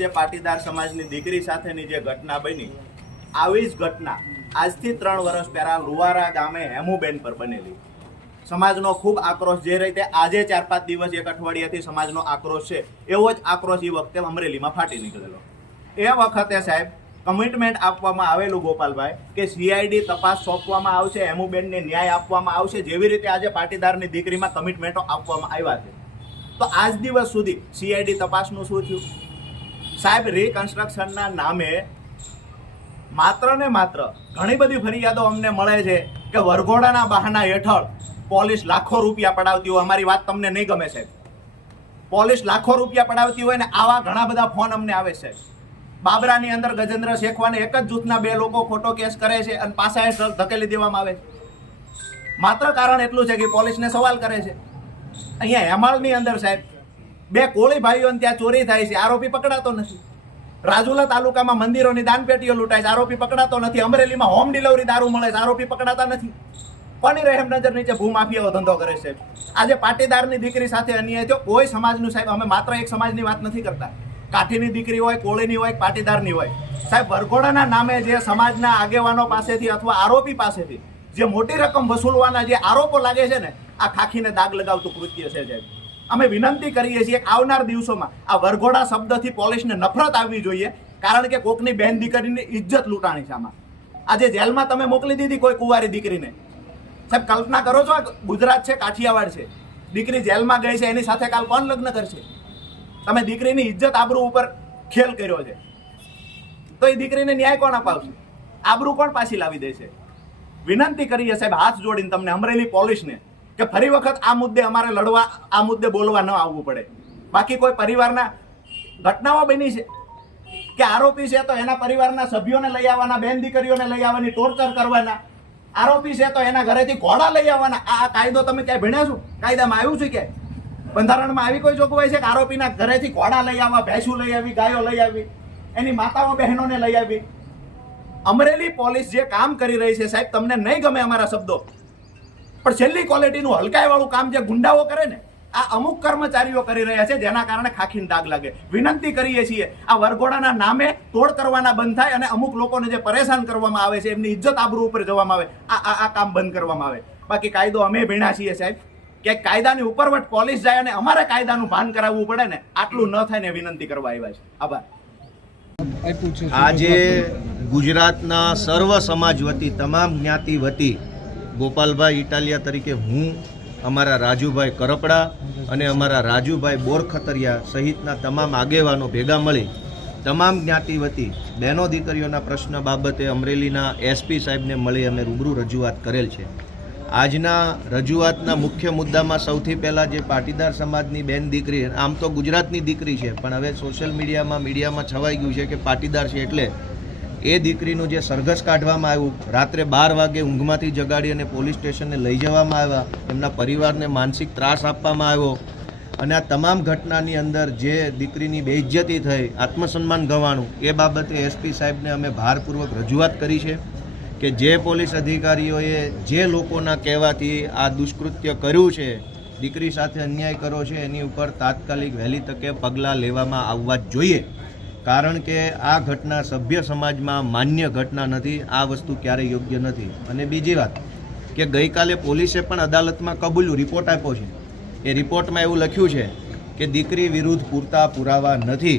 જે પાટીદાર સમાજની દીકરી સાથેની જે ઘટના બની, આવી જ ઘટના આજથી ત્રણ વર્ષ પહેલા રૂવારા ગામે હેમુબેન પર બનેલી. સમાજનો ખૂબ આક્રોશ જે રીતે આજે ચાર પાંચ દિવસ એક અઠવાડિયાથી સમાજનો આક્રોશ છે, એવો જ આક્રોશ એ વખતે અમરેલીમાં ફાટી નીકળેલો. એ વખતે સાહેબ, કમિટમેન્ટ આપવામાં આવેલું ગોપાલભાઈ કે સીઆઈડી તપાસ સોંપવામાં આવશે, હેમુબેનને ન્યાય આપવામાં આવશે, જેવી રીતે આજે પાટીદારની દીકરીમાં કમિટમેન્ટો આપવામાં આવ્યા છે. તો આજ દિવસ સુધી સીઆઈડી તપાસનું શું થયું? સાહેબ રિકન્સ્ટ્રક્શનના નામે માત્ર ને માત્ર ઘણી બધી ફરિયાદો અમને મળે છે કે વરઘોડાના બહાના હેઠળ પોલીસ લાખો રૂપિયા પડાવતી હોય. અમારી વાત તમને નહીં ગમે છે પોલીસ લાખો રૂપિયા પડાવતી હોય ને આવા ઘણા બધા ફોન અમને આવે છે. બાબરાની અંદર ગજેન્દ્ર શેખવાને એક જ જૂથના બે લોકો ખોટો કેસ કરે છે અને પાછા હેઠળ ધકેલી દેવામાં આવે છે. માત્ર કારણ એટલું છે કે પોલીસને સવાલ કરે છે. અહીંયા હેમાળની અંદર, સાહેબ બે કોળી ભાઈઓને ત્યાં ચોરી થાય છે, આરોપી પકડાતો નથી. રાજુલા તાલુકામાં મંદિરોની દાનપેટીઓ લૂંટાય છે, આરોપી પકડાતો નથી. અમરેલીમાં હોમ ડિલિવરી દારૂ મળે છે, આરોપી પકડાતા નથી. કોની રહેમ નજર નીચે ભૂમાફિયાઓ ધંધો કરે છે? આજે પાટીદારની દીકરી સાથે અન્યાય થયો? કોઈ સમાજનું સાહેબ, અમે માત્ર એક સમાજની વાત નથી કરતા. કાઠીની દીકરી હોય, કોળીની હોય પાટીદારની હોય. સાહેબ, વરઘોડાના નામે જે સમાજના આગેવાનો પાસેથી અથવા આરોપી પાસેથી જે મોટી રકમ વસૂલવાના જે આરોપો લાગે છે ને, આ ખાખીને દાગ લગાવતું કૃત્ય છે સાહેબ. અમે વિનંતી કરીએ છીએ આવનાર દિવસોમાં આ વરઘોડા શબ્દથી પોલીસને નફરત આવવી જોઈએ, કારણ કે કોકની બેન દીકરીની ઇજ્જત લૂંટાણી છે આમાં. આજે જેલમાં તમે મોકલી દીધી કોઈ કુંવારી દીકરીને. સાહેબ, કલ્પના કરો છો ગુજરાત છે, કાઠિયાવાડ છે. દીકરી જેલમાં ગઈ છે, એની સાથે કાલ કોણ લગ્ન કરશે? તમે દીકરીની ઇજ્જત આબરૂ ઉપર ખેલ કર્યો છે. તો એ દીકરીને ન્યાય કોણ અપાવશે? આબરૂ કોણ પાછી લાવી દેશે વિનંતી કરીએ સાહેબ, હાથ જોડીને તમને અમરેલી પોલીસને કે ફરી વખત આ મુદ્દે અમારે લડવા, આ મુદ્દે બોલવા ન આવવું પડે. બાકી કોઈ પરિવારના ઘટનાઓ બની છે? કે આરોપી છે તો એના પરિવારના સભ્યોને લઈ આવવાના, બેન દીકરીઓને લઈ આવવાની ટોર્ચર કરવાના? આરોપી છે તો એના ઘરેથી ઘોડા લઈ આવવાના? આ કાયદો તમે ક્યાંય ભણ્યા છો? કાયદામાં આવ્યું છે કે બંધારણમાં આવી કોઈ જોગવાઈ છે કે આરોપીના ઘરેથી ઘોડા લઈ આવવા, ભેંસું લઈ આવી, ગાયો લઈ આવી, એની માતાઓ બહેનોને લઈ આવી? અમરેલી પોલીસ જે કામ કરી રહી છે સાહેબ, તમને નહીં ગમે અમારા શબ્દો? પણ છેલ્લી ક્વોલિટીનું હલકાઈવાળું કામ જે ગુંડાઓ કરે ને આ અમુક કર્મચારીઓ કરી રહ્યા છે જેના કારણે ખાખીને દાગ લાગે. વિનંતી કરીએ છીએ આ વરઘોડાના નામે તોડ કરવાના બંધ થાય અને અમુક લોકોને જે પરેશાન કરવામાં આવે છે એમની ઇજ્જત આબરૂ ઉપર જવામાં આવે આ આ આ કામ બંધ કરવામાં આવે. બાકી કાયદો અમે ભીણા છીએ સાહેબ. કે કાયદાની ઉપરવટ પોલીસ જાય અને અમારે કાયદાનું ભાન કરાવવું પડે ને આટલું ન થાય ને વિનંતી કરવા આવ્યા છે. આભાર. આજે ગુજરાતના સર્વ સમાજ વતી તમામ જ્ઞાતિ વતી ગોપાલભાઈ ઇટાલિયા તરીકે હું, અમારા રાજુભાઈ કરપડા અને અમારા રાજુભાઈ બોરખતરિયા સહિતના તમામ આગેવાનો ભેગા મળી, તમામ જ્ઞાતિ વતી બહેનો દીકરીઓના પ્રશ્ન બાબતે અમરેલીના એસપી સાહેબને મળી અમે રૂબરૂ રજૂઆત કરેલ છે. આજના રજૂઆતના મુખ્ય મુદ્દામાં સૌથી પહેલાં જે પાટીદાર સમાજની બેન દીકરી, આમ તો ગુજરાતની દીકરી છે, પણ હવે સોશિયલ મીડિયામાં મીડિયામાં છવાઈ ગયું છે કે પાટીદાર છે એટલે એ દીકરીનું જે સરઘસ કાઢવામાં આવ્યું, રાત્રે બાર વાગે ઊંઘમાંથી જગાડી અને પોલીસ સ્ટેશને લઈ જવામાં આવ્યા, એમના પરિવારને માનસિક ત્રાસ આપવામાં આવ્યો. અને આ તમામ ઘટનાની અંદર જે દીકરીની બેઇજ્જતી થઈ, આત્મસન્માન ગવાણું, એ બાબતે એસપી સાહેબને અમે ભારપૂર્વક રજૂઆત કરી છે કે જે પોલીસ અધિકારીઓએ જે લોકોના કહેવાથી આ દુષ્કૃત્ય કર્યું છે, દીકરી સાથે અન્યાય કર્યો છે, એની ઉપર તાત્કાલિક વહેલી તકે પગલાં લેવામાં આવવા જ જોઈએ. કારણ કે આ ઘટના સભ્ય સમાજમાં માન્ય ઘટના નથી, આ વસ્તુ ક્યારેય યોગ્ય નથી. અને બીજી વાત, કે ગઈકાલે પોલીસે પણ અદાલતમાં કબૂલ્યું રિપોર્ટ આપ્યો છે. એ રિપોર્ટમાં એવું લખ્યું છે કે દીકરી વિરુદ્ધ પૂરતા પુરાવા નથી.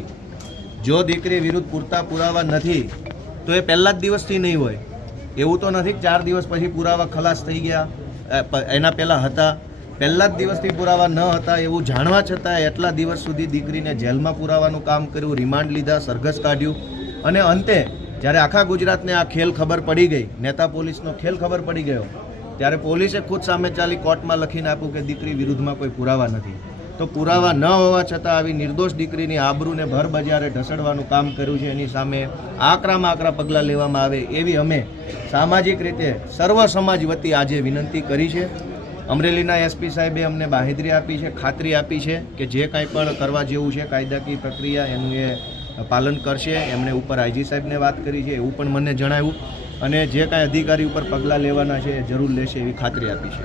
જો દીકરી વિરુદ્ધ પૂરતા પુરાવા નથી, તો એ પહેલા જ દિવસથી નહીં હોય. એવું તો નથી ચાર દિવસ પછી પુરાવા ખલાસ થઈ ગયા એના પહેલાં હતા. પહેલા જ દિવસથી પુરાવા ન હતા એવું જાણવા છતાં એટલા દિવસ સુધી દીકરીને જેલમાં પુરાવાનું કામ કર્યું, રિમાન્ડ લીધા, સરઘસ કાઢ્યું અને અંતે જ્યારે આખા ગુજરાતને આ ખેલ ખબર પડી ગઈ, નેતા પોલીસનો ખેલ ખબર પડી ગયો, ત્યારે પોલીસે ખુદ સામે ચાલી કોર્ટમાં લખીને આપ્યું કે દીકરી વિરુદ્ધમાં કોઈ પુરાવા નથી. તો પુરાવા ન હોવા છતાં આવી નિર્દોષ દીકરીની આબરૂને ભર બજારે ઢસડવાનું કામ કર્યું છે, એની સામે આકરામાં આકરા પગલાં લેવામાં આવે એવી અમે સામાજિક રીતે સર્વ સમાજ વતી આજે વિનંતી કરી છે. અમરેલીના એસપી સાહેબે અમને બાહેધરી આપી છે, ખાતરી આપી છે કે જે કાંઈ પણ કરવા જેવું છે, કાયદાકીય પ્રક્રિયા એનું એ પાલન કરશે. એમણે ઉપર આઈજી સાહેબને વાત કરી છે, એવું પણ મને જણાવ્યું. અને જે કાંઈ અધિકારી ઉપર પગલાં લેવાના છે, એ જરૂર લેશે એવી ખાતરી આપી છે.